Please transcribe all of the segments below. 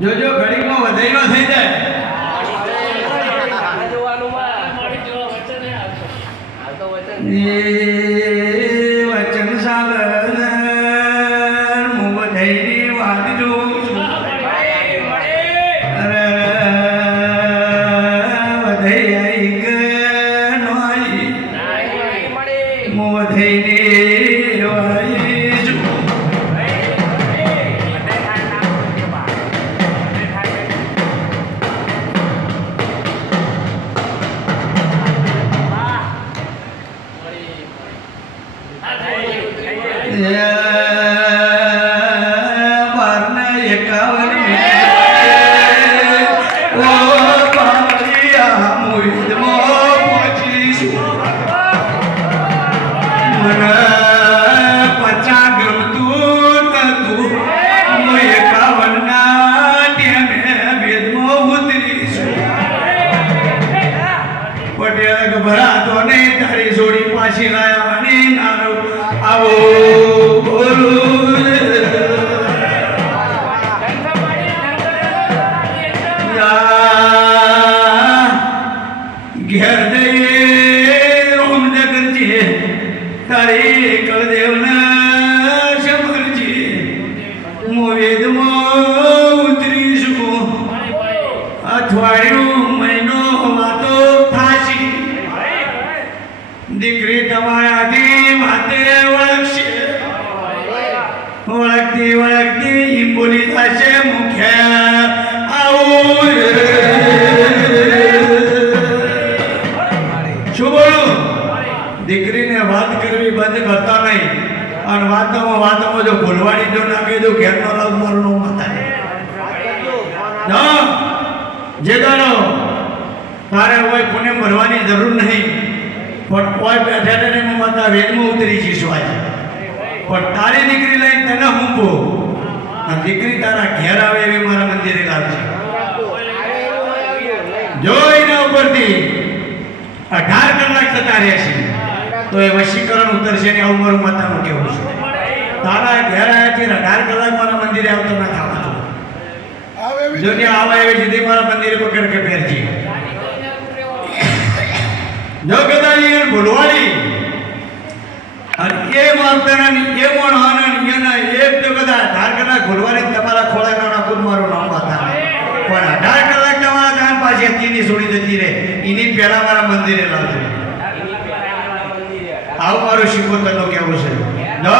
જોજો ઘડીકમાં વધાઈ નો થઈ જાય વચન સાગર હું વધાઈની વાત જોઉં છું અરે વધાઈ આવી કે નો આવી હું વધાઈની આવી છું બારને 51 ઓ બાબરિયા મુઈદમાં પહોંચીશું મને 50 ગમતું નતું હું 51 ના ટેમે વેદમાં ઉતરીશું પટેલ ભરાતો ને તારી જોડી પાછી લાવવાની નારો આવો ઘેર જઈએ રોમનગરજી તારી કળદેવના શમરજી હું વેદમાં ઉતરીશું અઠવાડિયું મહિનો વાતો થાશી દીકરી તમારાથી વાતે વળગશે વળગતી ઈ બોલી થશે મુખ્યા આવું શું બોલું દીકરીને વાત કરવી બંધ કરતા નહીં અને વાતોમાં જો ભૂલવાડી જો નાખી દો ઘેરનો લાવ મારું નો માતા જે દાડો તારે કોઈ પુણે ભરવાની જરૂર નહીં પણ કોઈ બેઠા ને માતા વેદમાં ઉતરી જઈશું આજે પણ તારી દીકરી લઈને તને મૂકો અને દીકરી તારા ઘેર આવે એવી મારા મંદિરે લાવશે જો એના ઉપરથી 18 કલાક થતા રહેશે તો એ વશીકરણ ઉતરશે ને આવું મારું માતાનું કેવું છે તારા ઘેર આવ્યાથી 18 કલાક મારા મંદિરે આવતો ના થવાનું જો ત્યાં આવે એવી સીધી મારા મંદિરે પકડ કે ફેરજી જો કદાચ એને ભૂલવાડી અને એ મારતાની એ મોણહાના એના એક તો કદાચ 18 કલાક ભૂલવાડી તમારા ખોળાનો નાખું મારું નામ હતા પણ 18 કલાક તમારા કાન પાસે તેની છોડી જતી રહે એની પહેલા મારા મંદિરે લાવજો આવું મારું શિકોતરનું કેવું છે જો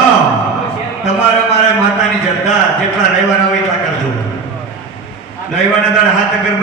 તમારે મારે માતાની શ્રદ્ધા જેટલા રહેવાના હોય એટલા કરજો રવિવારના દાડે હાથ અગર